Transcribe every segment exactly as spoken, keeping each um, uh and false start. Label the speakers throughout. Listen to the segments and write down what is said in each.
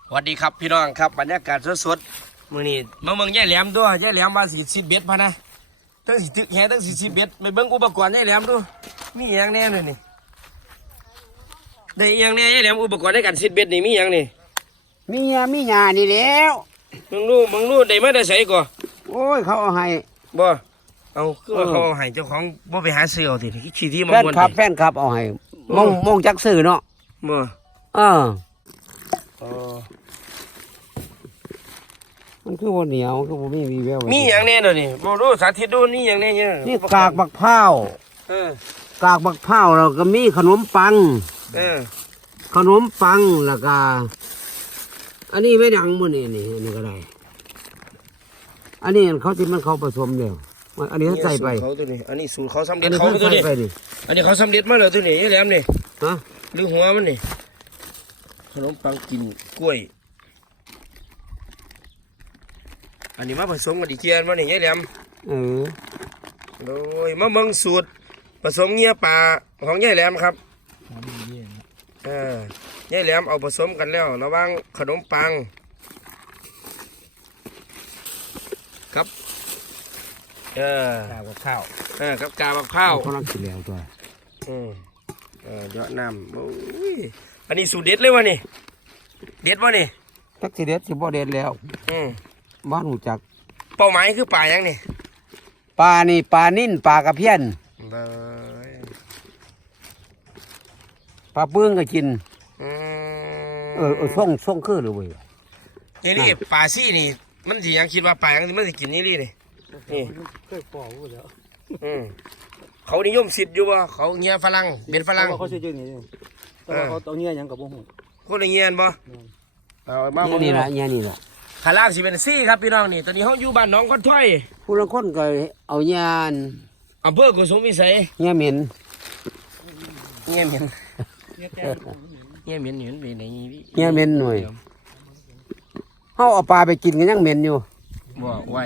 Speaker 1: สวัสดีครับพี่น้องครับบรรยากาศสดๆมื้อนี้มาเมืองยายแหลมด้วยยายแหลมมาสิสิบเบ็ดพะนะตั้งสิตึกแห่ตั้งสิสิบเบ็ดไปเบิ่งอุปกรณ์ยายแหลมดูมีอหย่างแน่เลยนี่ได้อหย่างแน่ยายแหลมอุปกรณ์ในการสิบเบ็ดนี่มีอหย่างนี่
Speaker 2: มียามีหยานี่แล้ว
Speaker 1: มึงรู้มึงรู้ได้มาได้ใส่ก่อ
Speaker 2: โอ้ยเขาเอาให้
Speaker 1: บ่เอาคือว่าเขาเอาให้เจ้าของบ่ไปหาซื้อเอาติขี้ที่มา
Speaker 2: แฟน
Speaker 1: ม่วน
Speaker 2: คลับ
Speaker 1: ติ
Speaker 2: แฟนคลับเอาให้มงมงจักซื้อเนาะ
Speaker 1: บ่
Speaker 2: เออ
Speaker 1: อ๋อ
Speaker 2: มันคือบ่เหนียวมันคือบ่มีวีแวว
Speaker 1: มีอหย่างแน่เด้อนี่บ่รู้สาธิตดูนี่อหย่างแน่เนี่ย
Speaker 2: นี่กากบักพร้าว
Speaker 1: เออก
Speaker 2: ากบักพร้าวแล้วก็มีขนมปัง
Speaker 1: เออ
Speaker 2: ขนมปังแล้วก็อันนี้ไม่ดังมื้อนี้นี่อันนี้ก็ได้อันนี้เขาที่มันเขาผสมแล้วอันนี้เขาใส่ไป
Speaker 1: เขาตัวนี้อันนี้สูตรเขาสำ
Speaker 2: อั
Speaker 1: เร็
Speaker 2: น
Speaker 1: จ
Speaker 2: นี้
Speaker 1: เขา
Speaker 2: เขา
Speaker 1: ตัว
Speaker 2: ใส่
Speaker 1: นี้
Speaker 2: ไปนี่
Speaker 1: อันนี้เขาสำเร็จมาแล้วตัวนี้ยายแหลมนี่
Speaker 2: ฮะ
Speaker 1: หรือหัวมันนี่ขนมปังกินกล้วย อันนี้มาผสมกับดีเกียนมาเนี่ยยายแหลม
Speaker 2: เออ
Speaker 1: โดยมะเมืองสูตรผสมเงี้ยปลาของยายแหลมครับเออยายแหลมเอาผสมกันแล้วระหว่างขนมปังครับเออก
Speaker 2: ากบักพร้าว
Speaker 1: เออกับกาบักข้าว
Speaker 2: เขาลังกินแล้วตัว
Speaker 1: อืมเออเยอะน้ำโอ้ยอันนี้สูตรเด็ดเลยวะนี่เด็ดวะนี่
Speaker 2: จักสิเด็ดสิบ่เด็ดแล้ว
Speaker 1: อืม
Speaker 2: บ้านหูจัก
Speaker 1: เป้าหมายคือป่ายังนี่
Speaker 2: ปลานี่ปลานิ่นปลากระเพี้ยน
Speaker 1: เลย
Speaker 2: ปลาเปื้องก็กิน
Speaker 1: อืม
Speaker 2: เออเออส่งส่งคือเลยเว้ย
Speaker 1: นี่นี่ป่าซี่นี่มันสิยังคิดว่าป่ายังมันสิกินนี่ลี่นี่นี่
Speaker 2: เคยปอกแล้ว
Speaker 1: อืมเขานิยมสิทธิ์อยู่ว่าเขาเงี้ยฝรั่งเป็นฝรั่ง
Speaker 2: เขาชื่อจื่อนี่แต่ว่าเขาเอาเงี้ยยังกับบ่ฮู้
Speaker 1: คนละเงี้ยนบ่เอามา
Speaker 2: เงี้ยนี่ล่ะเงี้ยนี่ล่ะ
Speaker 1: ขาล่างสิเป็นซี่ครับพี่น้องนี่ตอนนี้เขาอยู่บ้านหน้องก้อนถ้อย
Speaker 2: ผู้ลางคนก็เอาเงี้ยน
Speaker 1: อำเภอกุสุมวิสัย
Speaker 2: เงี้ยเหม็น
Speaker 1: เงี้ยเหม็นเงี้ยเหม็นเหม็นไปไหนพี่
Speaker 2: เงี้ยเหม็นหน่อยเฮาเอาปลาไปกินกันยังเหม็นอยู่
Speaker 1: บ่ไหว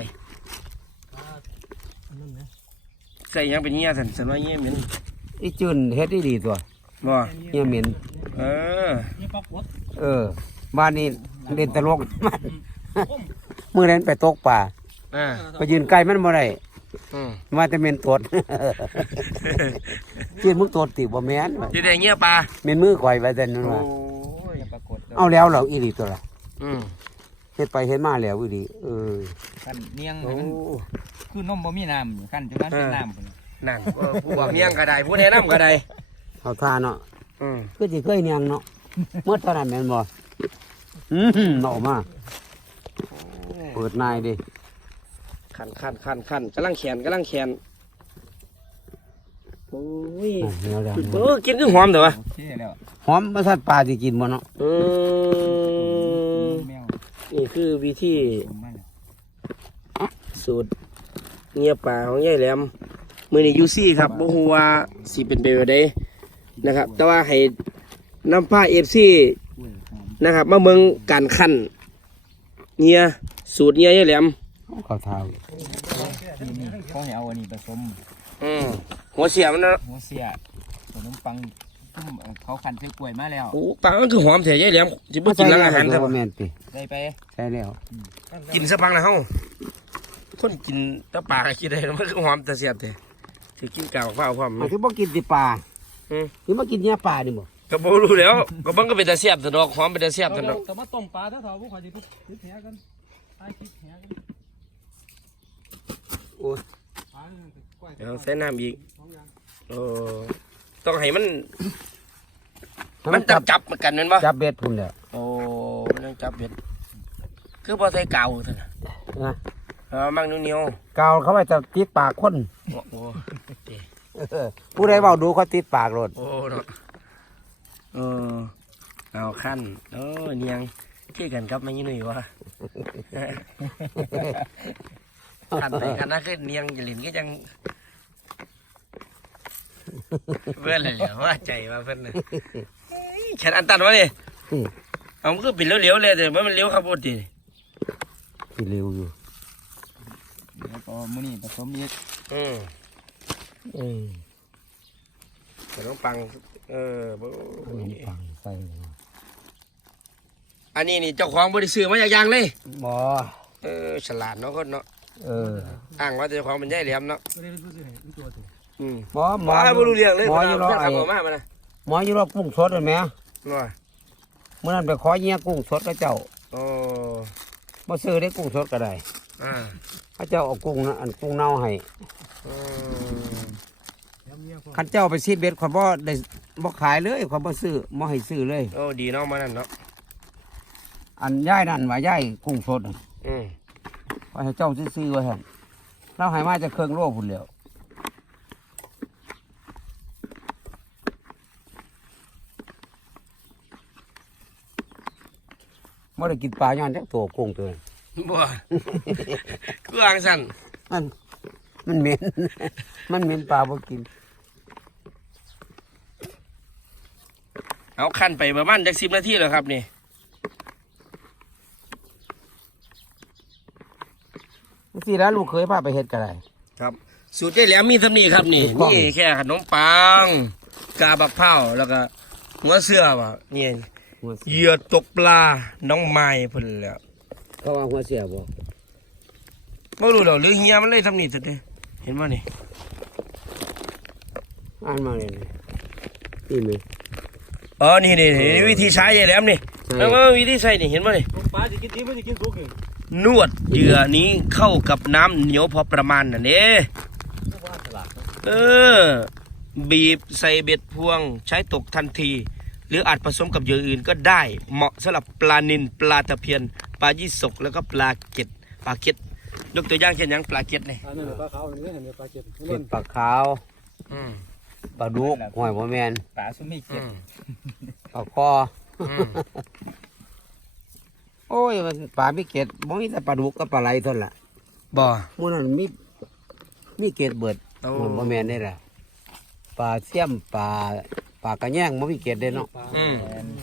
Speaker 1: ใส่ยังเป็นเงี้ยสันสันว่าเงี้ยเหม็น
Speaker 2: อีจื่นเฮ็ดได้ดีตัว
Speaker 1: บ่
Speaker 2: เงี้ยเหม็น
Speaker 1: เออ
Speaker 2: เออบ้านนี้เล่นตลก มันมื้อนั้นไปตกปลา
Speaker 1: อ่า
Speaker 2: ไปยืนใกล้มันบ่ได้
Speaker 1: อืม
Speaker 2: มาแต่เหม็นตด กินมึงตดติบ่แม่นว่ะ
Speaker 1: ที่ได้เงี้ยปลา
Speaker 2: เหม็นมือข่อยไว้แต่นั่น
Speaker 1: โอ้
Speaker 2: ว่า
Speaker 1: ยปรากฏ
Speaker 2: เอาแล้วเหรออีหลีตัวละ
Speaker 1: อืม
Speaker 2: เฮ็ดไปเฮ็ดมาแล้วอีหลีเออ
Speaker 3: ขั้นเนียง
Speaker 1: โอ้
Speaker 3: ให้มันคือนมบ่มีน้ำขั้นจนนั้นเป็นน้ำพุ่น
Speaker 1: นั่นเออผู้ว่าเมียงก็ได้ผู้แนะนำก็ได้
Speaker 2: เอาท่าเนาะ
Speaker 1: อืม
Speaker 2: คือสิเคยเนียงเนาะเมื่อเท่านั้นแม่นบ่อืมออกมาเปิดนายดิ
Speaker 1: ขันขันขันขันกำลังแขนกำลังแขนโอ้ย
Speaker 2: อ่ะเดี๋ยวเดี๋ยว
Speaker 1: เออกินคือหอมเด้อวะ
Speaker 3: โอเคแล้ว
Speaker 2: หอมมาสัตว์ป่าสิกินบ่เนาะ
Speaker 1: เออ
Speaker 3: แมว
Speaker 1: นี่คือวิธี
Speaker 3: ผมมัน
Speaker 1: สูตรเงียบป่าของยายแหลมมือนี้ยูซี่ครับบ่ฮู้ว่าสิเป็นไปแบบใดนะครับ แต่ว่าให้นำผ้าเอฟซี
Speaker 3: กล้วยหอม
Speaker 1: นะครับมาเมืองการขั้นเงียสูตรเงียยายแหลม
Speaker 2: ข้าวเท้า
Speaker 3: นี่นี่เขาให้เอาอันนี้ผสม
Speaker 1: อืมหัวเสียมันนะ
Speaker 3: หัวเสียขนมปังทุ่มเขาขันใส่กล้วยมาแล้ว
Speaker 1: โอ้ปังมันคือหอมแท้ยายแหลมสิบ่กินหลังอาหาร
Speaker 2: ค
Speaker 1: ค
Speaker 2: รั
Speaker 1: รั
Speaker 2: บบ แม่นติ
Speaker 3: ได้ไป
Speaker 2: ใช่แล้ว
Speaker 1: กินสักพักนะเฮาคนกินแตะปลาก็กินได้มันคือหอมแต่เสียบแท้สิกินกาวข้าวพร้อม
Speaker 2: มันคือบ่กินติปลา
Speaker 1: อืม
Speaker 2: คือมากินเนื้อปลานี่บ่
Speaker 1: ก็บ่รู้แล้วก็มันก็เป็นแต่เสียบแต่ดอกหอมเป็นแต่เสียบแต่ดอก
Speaker 4: แต่มาต้มปลาถ้าเถาพวกข่อยจะทุบทุบแหกันตายคิดแหกัน
Speaker 2: โอ้ย
Speaker 4: ปลาเนี่ยเป็นกล้วย
Speaker 1: เดี๋ยวใส่น้ำอีก
Speaker 4: สองอย่าง
Speaker 1: เออต้องให้มันมันจับจับเหมือนกันแม่นบ่
Speaker 2: จับเบ็ดพุ่นแหละ
Speaker 1: โอ้มันต้องจับเบ็ดคือบ่ใส่กาวเท่านั้น
Speaker 2: นะ
Speaker 1: เออมังเหนียว
Speaker 2: กาวเขาไว้จะติดปากคน
Speaker 1: ๆโอ้โห
Speaker 2: เออผู้ใดเว้าดูเขาติดปากโลด
Speaker 1: โอ้เนาะเออเอาขั้นเออเนียงคือกันครับไม่ยี่หนุ่ยวะ ขั้นไหนกันนะคือเนียงจะหลินก็ยังเพื่อนเลยเหรอว่าใจว่าเพื่อนน่ะฉันอันตันวะนี่เอามันก็ปิดเลี้ยวๆเลยแต่ว่ามันเลี้ยวขับรถดิ
Speaker 2: สิเร็วอยู่
Speaker 3: แล้วก็มื้อนี้ผสมอีก
Speaker 1: อืม
Speaker 2: อืม
Speaker 1: ขนมปังเออบ่
Speaker 2: ขนมปังใส่
Speaker 1: อันนี้นี่เจ้าของบริษัทมาอย่างๆเลย
Speaker 2: บ่
Speaker 1: เออฉลาดเนาะคนเนาะ
Speaker 2: เออ
Speaker 1: อ้างว่าเจ้าของเป็นยายแหลมเนาะ
Speaker 4: ไม่ได้เป็นผู้ซื้อให้เป็นตัวตัว
Speaker 1: อืม
Speaker 2: หมอห
Speaker 1: ห
Speaker 2: ม
Speaker 1: ม
Speaker 2: อ
Speaker 1: อบ่รู้เรื่องเลย
Speaker 2: หมออยู่รอ
Speaker 1: แฟนค
Speaker 2: ไอ้
Speaker 1: ลับเอามามานะ
Speaker 2: หมออยู่รอกุ้งสดเห็นไหม
Speaker 1: ว่า
Speaker 2: เมื่อนั้นไปขอเงี้ยกุ้งสดกับเจ้า
Speaker 1: โอ้
Speaker 2: มาซื้อได้กุ้งสดก็ได้
Speaker 1: อ่า
Speaker 2: พระเจ้าเอากุ้งนะอันกุ้งเน่าให้
Speaker 1: อืม
Speaker 4: แล้วเมียพ่อ
Speaker 2: ขันเจ้าไปซีดเบ็ดข่อยบ่ได้บ่ขายเลยข่อยบ่ซื้อบ่ให้ซื้อเลย
Speaker 1: โอ้ดีเนาะมานั่นเนาะ
Speaker 2: อันย่ายนั่นว่าย่ายกุ้งสดน่ะ
Speaker 1: อืม
Speaker 2: ว่าให้เจ้าซื้อๆไว้หั่นเราให้มาจะเครื่องโลพุ่นแล้วบ่ได้กินปลาย้อนจักตัวกุ้งตัวนั้น
Speaker 1: บ่ คืออ่างสั่น
Speaker 2: มันมันเหม็น มันเหม็นปลาบ่กิน
Speaker 1: เอาขั้นไปประมาณจักสิบนาทีแล้วครับนี่
Speaker 2: สิแล้วลูกเคยพาไปเฮ็ดก็ได้
Speaker 1: ครับ สูตรยายแหลมมีสำนีครับนี่
Speaker 2: ถูกต้อง
Speaker 1: นี่แค่ขนมปังกาบักเผาแล้วก็หัวเสือว่ะนี่เหยื่อตกปลาน้องไม้พุ่นแหล้ว
Speaker 2: เขาว่าหัวเสียบ่
Speaker 1: ไม่รู้หรอกหรือเฮียมันเลยทำนี่สุดเลยเห็นว่านี่
Speaker 2: อ่านมาเลยนี่นี่มั้ย
Speaker 1: อ๋อนี่นี่นี่วิธีใช้ยายแหลมนี่
Speaker 2: ใช่
Speaker 1: แล้วก็วิธีใส่นี่เห็นว่านี่
Speaker 4: ปลาจะกินดีไม่จะกินสุกเลย
Speaker 1: นวดเหยื่อนี้เข้ากับน้ำเหนียวพอประมาณน่ะเด้
Speaker 4: พวกว่าฉลาด
Speaker 1: เออ บีบใส่เบ็ดพวงใช้ตกทันที หรืออาจผสมกับเหยื่ออื่นก็ได้ เหมาะสำหรับปลานิลปลาตะเพียน ปลายี่สกแล้วก็ปลาเก็ดปลาเก็ดยกตัวอย่างเช่นอย่างปลาเก็ดนี่
Speaker 4: อันนั้นปลาขาวนี่เห็นปลาเก็บ
Speaker 2: เห็ดปลาขาว
Speaker 1: อืม
Speaker 2: ปลาดุกหอยบ่แม่น
Speaker 3: ปลาซุมิ
Speaker 1: อื
Speaker 3: เก็บ
Speaker 1: ม
Speaker 2: ปลาคออ
Speaker 1: อืม
Speaker 2: โอ้ยมันปลามีเกล็ดบ่มีแต่ปลาดุกกับปลาไหลเท่านั้นล่ะ
Speaker 1: บ่
Speaker 2: มื้อนั้นมีมีเกล็ดเบิด
Speaker 1: โอ้
Speaker 2: มันบ่แม่นได้ล่ะปลาเสี่ยมปลาปลากระแยงบ่มีเกล็ดเด้เนาะ
Speaker 1: อืม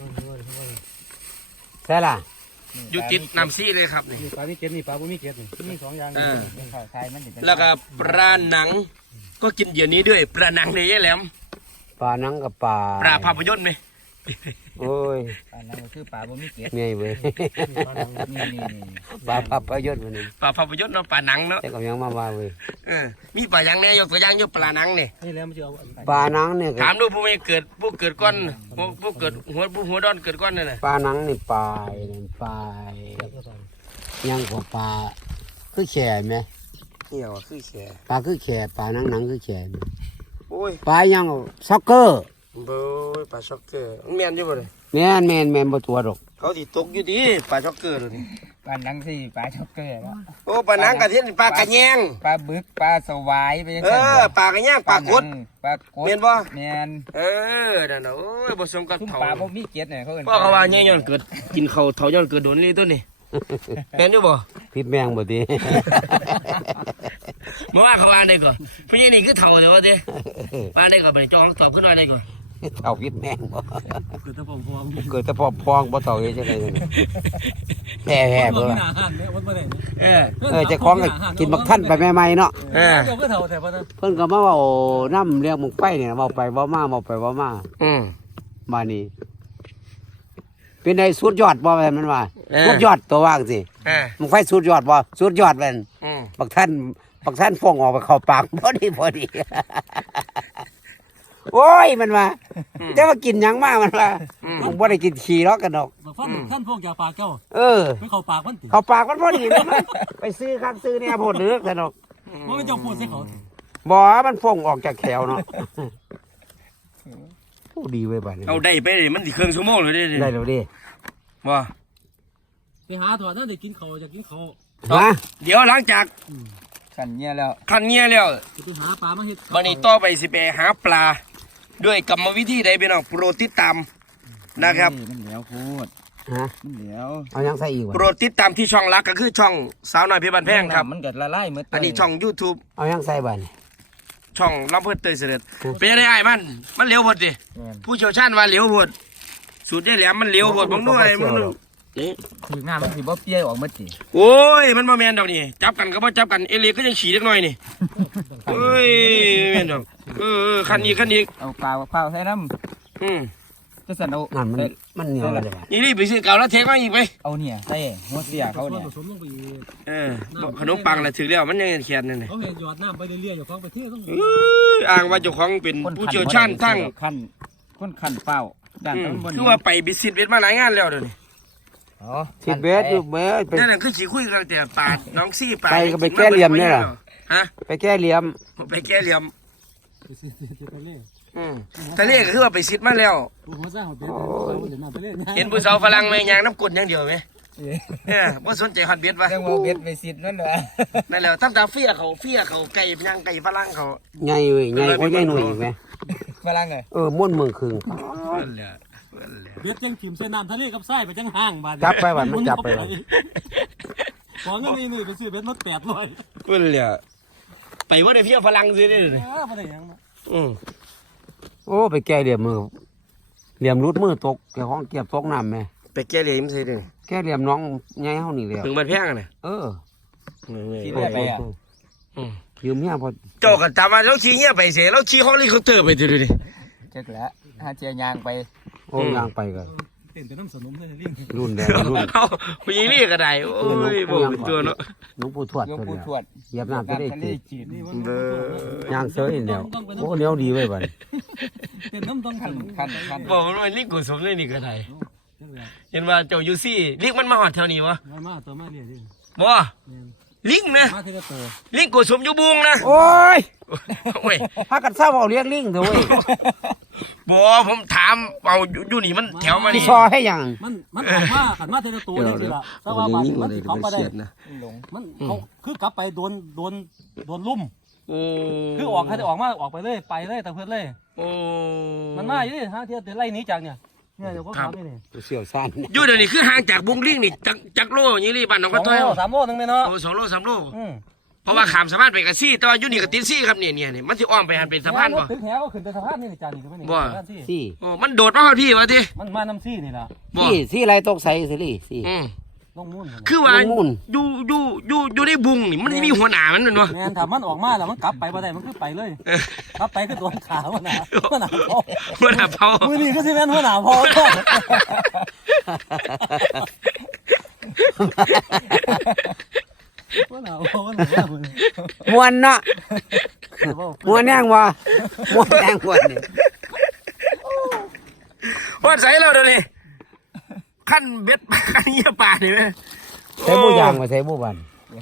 Speaker 2: ใช่ล่ะ
Speaker 1: อยู่ติดน้ำซีเลยครับนี่
Speaker 4: นี่ปลามีเก็บนี่ปลาบ่มีเก็บนี่มีสองอย่าง
Speaker 1: อ่า
Speaker 3: เป็นข้าวไทยมันถึงจะ
Speaker 1: แล้วก็ปลาหนัง ก็กินเหยื่อนี้ด้วยปลาหนังเลยยายแหลม
Speaker 2: ปลาหนังกับปลา
Speaker 1: ปลาภาพยนตร์ไหม
Speaker 2: โอ้ย
Speaker 3: ปลานั้นก็คือปลาบ่มีเก็บ
Speaker 2: เมียเว้ย
Speaker 3: นี่นี่นี่
Speaker 2: ปลาปับประโยชน์มันนี่
Speaker 1: ปลาภาพยนตร์เนาะปลาหนังเนาะ
Speaker 2: แต่ก็ยังมาว่าเว้ย
Speaker 1: เออมีปลาหยังเนี่ยยกตัวอย่างยกปลาหนังนี่
Speaker 4: นี่แล้วมันจะเอา
Speaker 2: ปลาหนังเนี่ยก็
Speaker 1: ถามดูผู้ไม่เกิดผู้เกิดก้อนผู้ผู้เกิดหัวผู้หัวดอนเกิดก้อนนั่นน่ะ
Speaker 2: ปลาหนังนี่ปลานั่นปลายังกว่าปลาคือแข่ไหม
Speaker 1: เหี่ยวคือแข
Speaker 2: ปลาคือแข่ปลาหนังหนังคือแข่ไหม
Speaker 1: โอ้ย
Speaker 2: ปลายังซ็อกเกอร์
Speaker 1: เบ้ยปลาช็อกเกอร์มันแม่นอยู่บ่เลย
Speaker 2: แม่นแม่นแม่นบ่ตัวดอก
Speaker 1: เขาที่ตกอยู่ดีปลาช็อกเกอร์เลยนี่
Speaker 3: ปลาหนังสิปลาช็อกเกอร์แล้ว
Speaker 1: โอ้ปลาหนังกะเทียนปลากระแยง
Speaker 3: ปลาบึกปลาสวายไปยัง
Speaker 1: เอ
Speaker 3: ไง
Speaker 1: อปลากระแยงปลากด
Speaker 3: ปลากด
Speaker 1: แม่นบ่
Speaker 3: แม่น
Speaker 1: เออนั่นน่ะโอ้ยผสมกับ
Speaker 3: ซุ่ม
Speaker 1: เถา
Speaker 3: ปลาบ่มีเก็บเนี่ยเขาเอิ้น
Speaker 1: เพราะเขาว่าเนี่ยย้อนเกิดกินเขาวเถาย้อนเกิดโดนนี่ตัวนี่แม่นอยู่บ่
Speaker 2: พิษแมงบ่ติ
Speaker 1: เมื่อว่าเขาว่าได้ก่อนพี่นี่คือเถาเดี๋ยวว่าเด้ว่าได้ก่อนไปจองตอบขึ้นว่าได้ก่อน
Speaker 2: เท่าพิษแมงบ่
Speaker 4: เกิดแต่ผมพร้อม
Speaker 2: เกิดแต่พอพองบ่เท่าเฮ็ดจังได๋แห่แห่
Speaker 4: เปิ
Speaker 2: เบิ่
Speaker 4: ด
Speaker 2: ง
Speaker 4: หน้าหันเนี่ยวัดบ่ได้
Speaker 1: เออ
Speaker 2: เออเจะคล้าของก็กินบักท่านไปใหม่ๆเนาะ
Speaker 1: เออ
Speaker 4: เดี๋ยวก็เท่าแต่พอ
Speaker 2: เพิ่นก็มาเว้าน้ำเรียกมึงไปเนี่ยเว้าไปเว้ามาเว้าไปเว้ามา
Speaker 1: อืม
Speaker 2: มานี่เป็นไดสุดยอดบ่แม่นมันว่า
Speaker 1: เออ
Speaker 2: สุดยอดตัวว่างสิ
Speaker 1: เออ
Speaker 2: มึงไฟสุดยอดบ่สุดยอดแม่น
Speaker 1: อืม
Speaker 2: บักท่านบักท่านฟองออกไปเข้าปาก พอดีพอดี โอ้ยมันว่าแต่ว่ากินหยังมามันว่ามึงบ่ได้กินขี้หรอกกันดอก
Speaker 4: แบบฟันท่านพวกยาปากเจ้า
Speaker 2: เออ
Speaker 4: ไม่เข้าปากมันติ
Speaker 2: เข้าปากมันพอดีเลยมันไปซื้อคักซื้อเนี่ยโพดเลือกกันดอก
Speaker 4: ว่ามันเจ้าพูดใส่เขา
Speaker 2: บ่มันฟองออกจากแขวเนาะ โอ้ดีเว้ยบัดนี้
Speaker 1: เอาได้ไปเลยมันสิเครื่องชั่วโมงเลยเด้
Speaker 2: ได้แล้วดิ
Speaker 1: บ่
Speaker 4: ไปหาถอดนั่นได้กินเขาจะกินเขา
Speaker 2: ฮะ
Speaker 1: เดี๋ยวหลังจาก
Speaker 3: ขันเนี่ยแล้ว
Speaker 1: คันเงี้ยแล้ว
Speaker 4: จะไปหาปลามาเฮ็ด
Speaker 1: วันนี้ต่อไปสิไปหาปลา ด้วยกรรมวิธีใดพี่น้องโปรดติดตามนะครับ
Speaker 3: มันเหนียวพูด
Speaker 2: ฮะ
Speaker 3: มันเหนียว
Speaker 2: เอายังใส่อีกวะ
Speaker 1: โปรดติดตามที่ช่องหลักก็คือช่องสาวน้อยเพชรบ้านแพงครับ
Speaker 3: มันเกิดละลายหมด
Speaker 1: อันนี้ช่อง YouTube
Speaker 2: เอายังใส่บัดนี้
Speaker 1: ช่องลำเพิดเตยเสด็จเป็นยังไงไอ้มัน มันเหลวหมดดิ
Speaker 3: แม่น
Speaker 1: ผู้เชี่ยวชาญว่าเหลวหมดสูตรได้แหลมมันเหลวหมดบางด้วยมึงดูนี่
Speaker 3: คืองามมันสิบ่เปรี้ยวออกหมดสิ
Speaker 1: โอ้ยมันบ่แม่นดอกนี่จับกันก็บ่จับกันเอเลียก็ยังฉี่เล็กน้อยนี่เอ้ยแม่นดอกเออเออคันอีกคันอีก
Speaker 3: เอาปลาข้าวใส่น้
Speaker 1: อืม
Speaker 3: จะสั่นเอา
Speaker 2: นั่นมันมันเหนียวเลยว่ะ
Speaker 1: นี่รีบไปซื้อเก่าแล้วเทคมาอีกไป
Speaker 3: เอาเนี่ยใส่หัวเสียเขาเนี่ย
Speaker 4: ผสมลงไปอีก
Speaker 1: เออขนมปังละถึงแล้วมันยังเขียนนั่นนี่
Speaker 4: เขาเห็นหยอดน้ำไปเรื่อยๆอยู่ของประเทศต้อง
Speaker 1: อ้างว่าเจ้าของเป็นผู้เชี่ยวชาญทั้ง
Speaker 3: ขั้นคนขั้นเป้าด้านต้นบน
Speaker 1: คือว่าไปบิสิตเวทมาหลายงานแล้วเดี๋ยวนี้
Speaker 3: อ๋อ
Speaker 2: สิบเบสอยู่เบสไป
Speaker 1: นั่นน่ะคือสิคุยกันแต่ปาดน้องซี่ปาด
Speaker 2: ไปก็ไปแก้เหลี่ยมเนี่ยเหรอ
Speaker 1: ฮะ
Speaker 2: ไปแก้เหลี่ยม
Speaker 1: ไปแก้เหลี่ยม
Speaker 4: ไปซื้อไปเล่
Speaker 1: อืมทะเลก็คือว่าไปซิดมาแล้ว
Speaker 4: หัวซ่าหัวเป็นเดี๋ยวมาไปเล่
Speaker 1: เห็นผู้สาวฝรั่งไหมยางน้ำกลดอย่างเดียวไหมเออว่าสนใจฮอตเบ็ดวะ
Speaker 3: ยังว่าเบ็ดไปสินั่นเหรอ
Speaker 1: นั่นแหละตั้งแต่เฟี้ยเขาเฟี้ยเขาไก่ย่างไก่ฝรั่งเขา
Speaker 2: ใหญ่เว้ยใหญ่กว่าใหญ่หนุ่ยอีกไหม
Speaker 3: ฝรั่งเลย
Speaker 2: เออม่วนเมืองครึ่ง
Speaker 1: เพื่อนเลยเพื่อนเลย
Speaker 4: เบ็ดจังถิ่มเส้นน้ำทะเลกับไส้ไปจังห้างบาด
Speaker 2: จับไปวันมันจับไปวัน
Speaker 4: ขอเงินนี่หนุ่ยไปซื้อเบ็ดรถแปดร้อย
Speaker 1: เพื่อนเลยไปว่าได้เฟี้ยฝรั่งซื้อได้เลย
Speaker 4: เออมาได้ยัง
Speaker 1: อืม
Speaker 2: โอ้ไปแก้เหลี่ยมมือเหลี่ยมรุดมือตกแกของเก็บตกน้ำไหม
Speaker 1: ไปแก้เหลี่ยมซื้อได้
Speaker 2: แก้เหลี่ยมน้องใหญ่เฮานี่แล้ว
Speaker 1: ถึงมันแพงอ่ะนะ
Speaker 2: เออ
Speaker 3: ที่ได้ไปอ่ะ
Speaker 1: อืม
Speaker 2: ยืมเฮียพอ
Speaker 1: เจ้าก็จำว่าเราชี้เงี้ยไปเสียเราชี้ฮอลลีคอปเตอร์ไปดูดิ
Speaker 3: เจ๊กแล้วหาเจียยางไป
Speaker 2: โอ้ยางไปก็
Speaker 4: เต้นแต่น้ำสนมเลยลิง
Speaker 2: รุ่นแดงรุ่น
Speaker 1: เขาผู้หญิงนี่ก็ได้โอ้ยบอกเป็นตัวเนาะ
Speaker 2: หลวงปู่ทวด
Speaker 3: ยก
Speaker 2: ตัว
Speaker 3: ผู้
Speaker 2: เนี้
Speaker 3: ทวด
Speaker 2: เหยียบน้ำจะได้
Speaker 3: ทะเล
Speaker 2: ติด
Speaker 3: จีน
Speaker 4: นี่มัน
Speaker 2: ยางเสยเดียวโอ้เหนียวดีเว้ยบัด
Speaker 4: เต้นน้ำต้อง
Speaker 3: ขั้นขั้นขั้น
Speaker 1: บอกมันว่าลิงกุศลเลยนี่ก็ได้เห็นว่าเจ้ายูซี่ลิงมันมาหอดแถวนี้วะ
Speaker 4: มามาตัวมาเรียดิ
Speaker 1: บ่ลิงนะ
Speaker 4: มาทีละตัว
Speaker 1: ลิงกุศลอยู่บุงนะ
Speaker 2: โอ้ย
Speaker 1: โอ้ย
Speaker 2: พากันเศร้าเอาเลี้ยงลิงเถอะเว้ย
Speaker 1: บ่ผมถามเอาอยู่นี่มันแถวมา
Speaker 2: ที่
Speaker 1: นี่
Speaker 2: ซอให้ยัง
Speaker 4: มันมันออกมาขันมาทีละตัวเลยสิละแต่ว่าบาดมันเขาไปได้
Speaker 3: หลง
Speaker 4: มันเขาคือกลับไปโดนโดนโดนลุ่ม
Speaker 1: โอ้
Speaker 4: คือออกใครจะออกมาออกไปเลยไปเลยแต่เพื่อนเลย
Speaker 1: โอ้
Speaker 4: มันมาอยู่ดิฮะเที่ยวแต่ไล่หนี้จากเนี่ยเนี่ยเดี๋ยวก็ถามนี่นี่
Speaker 2: เสี่ยวซ่าน
Speaker 1: อยู่เดี๋ยวนี้คือห่างจากบุงลิงนี่จักจักโลอย่างนี้บ้านน้อง
Speaker 4: ส
Speaker 1: ก
Speaker 4: อ
Speaker 1: ระ
Speaker 4: ง
Speaker 1: ต้อย
Speaker 4: โลสามโลนึงเลยเนาะ
Speaker 1: โอ้สองโลสามโล
Speaker 4: อืม
Speaker 1: เพราะว่าขามสะพานไปกับซี่แต่ว่าอยู่นี่กับติดซี่ครับเนี่ยเนี่ยเนี่ยมันจะอ้อมไปหันเป็นสะพานบ่
Speaker 4: ถึงแหก็ขึ้นแต่สะพานนี่นี่จานนี่ก็ไม่นี่
Speaker 1: บ่
Speaker 4: สะพานที่
Speaker 2: สี่
Speaker 1: โอ้มันโดดมาหอดพี่วะที
Speaker 4: มันมาน้ำซี่นี่ล่ะ
Speaker 1: บ่
Speaker 2: สี่สี่ไรตกใส่สิลี่สี่
Speaker 1: อืม
Speaker 4: ลงมุ่น
Speaker 1: คือว่า
Speaker 2: ลงมุ่น
Speaker 1: อยู่อยู่อยู่อยู่ในบุงนี่มันมีหัวหน้ามันนั่นวะ
Speaker 4: แมนถ้ามันออกมาแล้วมันกลับไปบ่ได้มันคือไปเลยกลับไปคือโดนขาหัวหน้าหัวหน้าพ่อ
Speaker 1: หัวหน้าเผา
Speaker 4: มือนี่ก็สิแม่นหัวหน้าพ่อหัวหน้าพ่อหัวหน้าพ่อ
Speaker 2: มวนเนาะมวนแน่งวะมวนแน่งมวนนี่
Speaker 1: วัดใส่เราเดี๋ยวนี้ขั้นเบ็ดขั้นเยี่ยป่านี่ไหม
Speaker 2: ใส่บูยางมาใส่บูบัน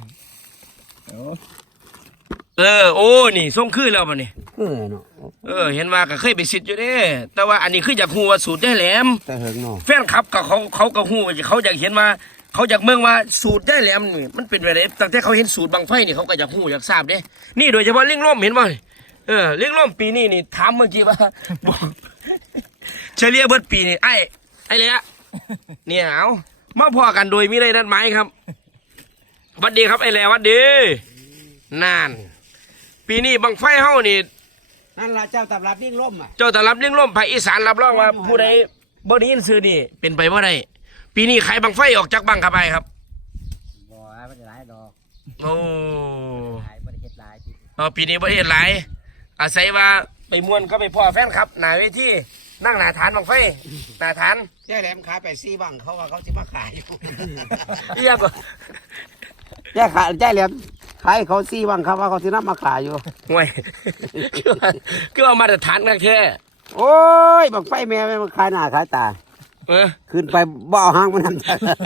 Speaker 1: เออโอ้นี่ส่งคืนแล้วมันนี่
Speaker 2: เออเนาะ
Speaker 1: เออเห็นว่าก็เคยไปสิทธิ์อยู่เด้แต่ว่าอันนี้คืออยากหูว่าสูตรได้แหลม
Speaker 2: แต่เหิงเนาะ
Speaker 1: แฟนคลับกับเขาเขาก็หูเขาอยากเห็นว่าเขาอยากเมืองว่าสูตรได้แหลมนี่มันเป็นแบบไหนตั้งแต่เขาเห็นสูตรบังไฟนี่เขาก็อยากหูอยากทราบเด้นี่โดยเฉพาะเลี้ยงล่มเห็นบ่เออเลี้ยงล่มปีนี้นี่ถามเมื่อกี้ว่าบอกเฉลี่ยเบิดปีนี่ไอ้ไอ้เลยอะเนี่ยเอามาพอกันโดยมีอะไรนัดหมายครับหวัดดีครับไอ้แหล่หวัดดีนั่นปีนี้บังไฟเฮานี่
Speaker 2: นั่นล่ะเจ้าตำรับยิ่งล่มอ่ะ
Speaker 1: เจ้าตรับเลี้ยงล่มภาคอีสานรับรองว่าผู้ใดบ่ได้ยินชื่อนี่เป็นไปบ่ได้ปีนี้ใครบังไฟออกจากบังครับไปครับ
Speaker 3: บ่ไม่ได้หลายดอก
Speaker 1: โอ้
Speaker 3: หลายไม่ได้เฮ็ดหลายที่
Speaker 1: เออปีนี้บ่ได้เฮ็ดหลายอาศัยว่าไปม่วนก็ไปพ่อแฟนครับหน้าเวทีนั่งหน้าฐานบังไฟหน้าฐาน
Speaker 2: แย่แหลมขาไปซี่บังเขาว่าเขาจะมาขายอยู่
Speaker 1: เรียกว่า
Speaker 2: แย่ขาแย่แหลมขายเขาซี่บังเขาว่าเขาจะนำมาขายอยู่
Speaker 1: ห่วยคือว่าคือว่ามาตรฐานกันแค่
Speaker 2: โอ้ยบังไฟแม่ไม่มาขายหน้าขายตา
Speaker 1: เออ
Speaker 2: ขึ้นไปบ่เอาหางมันทำ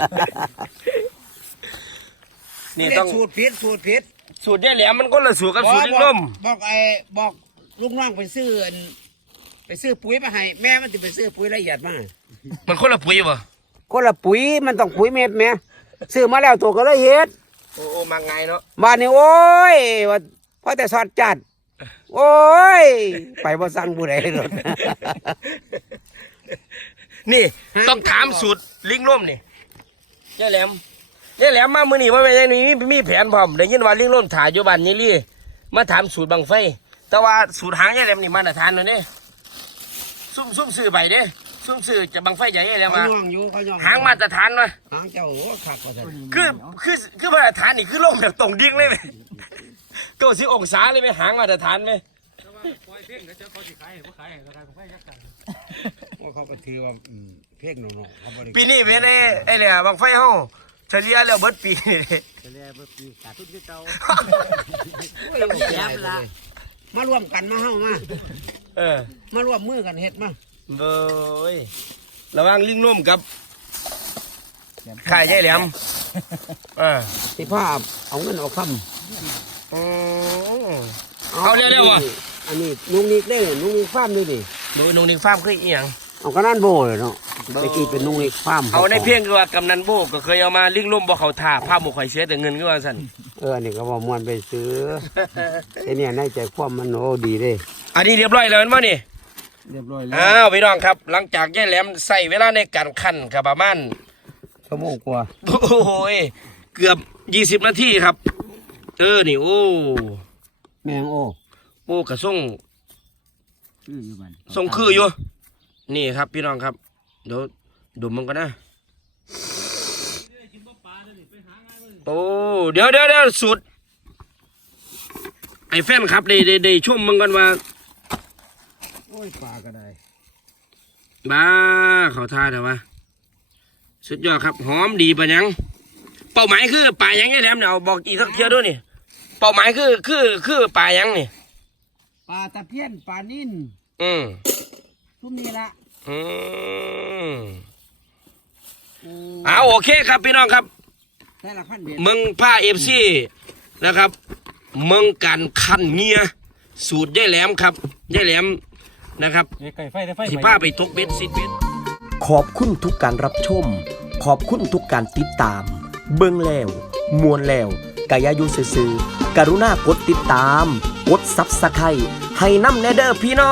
Speaker 1: นี่ต้อง
Speaker 2: สูตรพิษสูตรพิษ
Speaker 1: สูตรได้แหลมมันก็ละสูตรกับสูตรเลี้ยงล่ม
Speaker 2: บอกไอ้บอกลูกน้องไปซื้ออันไปซื้อปุ๋ยมาให้แม่มันจะไปซื้อปุ๋ยละเอียดมา
Speaker 1: มันคนละปุ๋ยบ่
Speaker 2: คนละปุ๋ยมันต้องปุ๋ยเม็ดแม่ซื้อมาแล้วตัวก็เลยเฮ็ด
Speaker 1: โอ้โอ้มาไงเนาะ
Speaker 2: บ้านนี้โอ้ยว่าพอแต่สอดจัดโอ้ยไปบ่สั่งผู้ใดรถ
Speaker 1: นี่ต้องถามสูตรลิงล่มนี่ยายแหลมยายแหลมมามื้อนี้ว่าแม่ยายนี่มีมีแผนพร้อมได้ยินว่าลิงล่มถ่ายอยู่บ้านยายลี่มาถามสูตรบังไฟ แต่ว่าสูตรหางยายแหลมนี่มาตรฐานเนาะเด้ซุ่มซุ่มซื้อไปเด้ซุ่มซื้อจะบังไฟใหญ่ยายแหลม
Speaker 2: เขา
Speaker 1: มา
Speaker 2: ย่องอยู่เขาย่อง
Speaker 1: หางมาตรฐานเนาะ
Speaker 2: หางเจ้าโอ้ขักกว่าซั่น
Speaker 1: คือคือคือมาตรฐานนี่คือล่มแบบตรงดิ่งเลยไหมเก้าสิบองศาเลยไหมหางมาตรฐานไหม
Speaker 2: แต่ว่า
Speaker 4: ปล่อยเพลงแล้วเจ้าเขาสิขายบ่ขายแล้วกันผมให้ยักกัน
Speaker 2: ว่าเขาก็ถือว่าอืมเพ่งหน่อยๆเขาบ่ได้
Speaker 1: ปีนี้เป็นไอ้ไอ้เนี่ยบังไฟเฮาเฉลี่ยแล้วเบิดปี
Speaker 4: จะเรียกว่าปีขาดทุนคือเก่า
Speaker 2: แย่ละมารวมกันมาเฮามา
Speaker 1: เออ
Speaker 2: มารวมมือกันเฮ็ดมา
Speaker 1: เบ้ยระหวังลิงนุ่มกับข่ายใหญ่แหลมอ่า
Speaker 2: สิภาพเอาเงินเอาคำ
Speaker 1: อืม เอาเร็วๆอ่ะ
Speaker 2: อันนี้นุ่งนิกได้นุ่งนิกฟาร์มนี่ดิ
Speaker 1: ดูนุ่งนิงฟาร์มคืออีหยัง
Speaker 2: เอาก็นั่นโบเลยเนาะตะกี้เป็นนุ่งนิกฟาร์ม
Speaker 1: เอาในเพียงคือว่ากำนันโบก็เคยเอามาลิงนุ่มบ่เขาท่าภาพหมู่ข่อยเสียแต่เงินก็ว่าซั่น
Speaker 2: เอออันนี้ก็ว่ามวนไปซื้อไอ้เนี่ยในใจความมันโอ้ดีเด้
Speaker 1: อันนี้เรียบร้อยแล้วแม่นบ่นี่
Speaker 2: เรียบร้อยแล้ว
Speaker 1: อ้าวพี่น้องครับ หลังจากยายแหลมใส่เวลาในการคั่นก็ประมาณ
Speaker 2: ชั่วโมงกว่า
Speaker 1: โอ้โหยเกือบยี่สิบนาทีครับ เออนี่โอ้
Speaker 2: แมงโอ้
Speaker 1: โอ้กระส่ง
Speaker 2: คืออยู่บ้าน
Speaker 1: ส่งคืออยู่นี่ครับพี่น้องครับเดี๋ยวดมมันก็นะโอ้เดี๋ยวเดี๋ยวเดี๋ยวสุดไอ้แฟนครับได้ได้ได้ชมมันกันว่า
Speaker 2: โอ้ยปลาก็ได้
Speaker 1: บ้าเขาท่าแต่ว่าสุดยอดครับหอมดีปะยังเป้าหมายคือป่ายังไงแหลมเนี่ยเอาบอกอีกสักเทียด้วยนี่เป้าหมายคือคือคือป่ายังนี่
Speaker 2: ปลาตะเพียนปลานิ่น
Speaker 1: อืม
Speaker 2: ทุ่มนี่ละ
Speaker 1: อืมเอาโอเคครับพี่น้องครับ
Speaker 2: แต่ละพันเดีย
Speaker 1: มึงผ้าเอฟซีนะครับมึงการคันเงียสูตรได้แหลมครับได้แหลมนะครับ
Speaker 4: ไก่ไฟได้ไฟ
Speaker 1: ที่ผ้าไปตกเบ็ดซิดเบ็ด
Speaker 5: ขอบคุณทุกการรับชม ขอบคุณทุกการติดตาม เบิ่งแล้ว มวนแล้วกายายุซื่อๆกรุณากดติดตาม กดซับสไครต์ให้น้ำแนเด้อพี่น้อง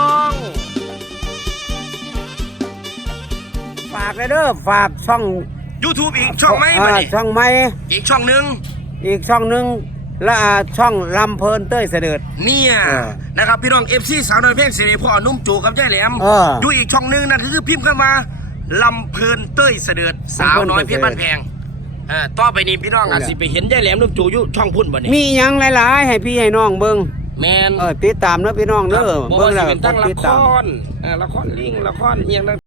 Speaker 2: ฝากเลยเด้อฝากช่อง
Speaker 1: YouTube อีกช่องไหมมา
Speaker 2: อ่า
Speaker 1: ดิ
Speaker 2: ช่องใหม่
Speaker 1: อีกช่องหนึ่ง
Speaker 2: อีกช่องหนึ่งและอ่าช่องลำเพลินเต้ยเสด็จ
Speaker 1: เนี่ย
Speaker 2: เออ
Speaker 1: นะครับพี่น้องเอฟซีสาวน้อยเพลงเสรีพ่อนุ่มจูกับยายแหลม
Speaker 2: เออ
Speaker 1: อยู่อีกช่องหนึ่งนั่นคือพิมพ์เข้ามาลำเพลินเต้ยเสด็จสาวน้อยเพชรบ้านแพงเออต่อไปนี้พี่น้องอาจสิไปเห็นยายแหลมนุ่มจูอยู่ช่องพุ่นบ่นี่
Speaker 2: มีหยังหลายๆ ให้พี่ให้น้องเบิ่ง
Speaker 1: แมน
Speaker 2: เออติดตามเด้อพี่น้องเด้อ
Speaker 1: บ่
Speaker 2: เบิ่ง
Speaker 1: ว่า
Speaker 2: แล้ว
Speaker 1: สิ
Speaker 2: ก็
Speaker 1: เป็นตั้ง
Speaker 2: กด
Speaker 1: ละ
Speaker 2: ติด
Speaker 1: ค
Speaker 2: ตาม
Speaker 1: รเออละครลิงละครเอียง